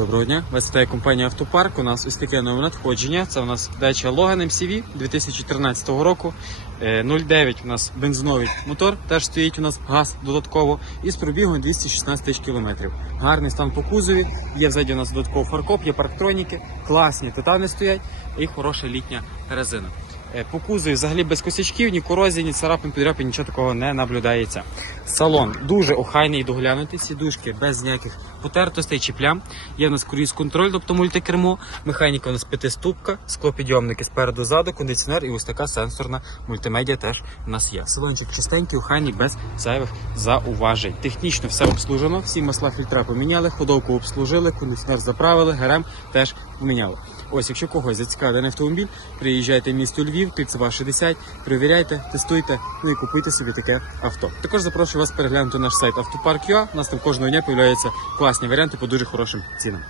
Доброго дня. Вас вітає компанія Автопарк. У нас ось таке нове надходження. Це у нас дача Logan MCV 2013 року. Е, 0,9 у нас бензиновий мотор, теж стоїть у нас газ додатково. І з пробігом 216 тисяч кілометрів. Гарний стан по кузові. Є ззаді у нас додатково фаркоп, є парктроніки, класні титани стоять і хороша літня резина. Е, По кузові взагалі без косячків, ні корозії, ні царапин, підряпин, нічого такого не наблюдається. Салон дуже охайний доглянутий, сідушки без ніяких потертостей чи плям. Є в нас круїз контроль, тобто мультикермо, механіка у нас п'ятиступка, склопідйомники спереду ззаду, кондиціонер і ось така сенсорна мультимедіа теж у нас є. Салончик чистенький, охайний, без зайвих зауважень. Технічно все обслужено, всі масла фільтра поміняли, ходовку обслужили, кондиціонер заправили, ГРМ теж поміняли. Ось, якщо когось зацікавлений автомобіль, приїжджайте в місто Львів, Кільцева 60, перевіряйте, тестуйте, ну і купуйте собі таке авто. Також запрошую вас переглянути наш сайт Автопарк.ua. У нас там кожного дня появляються класні варіанти по дуже хорошим цінам.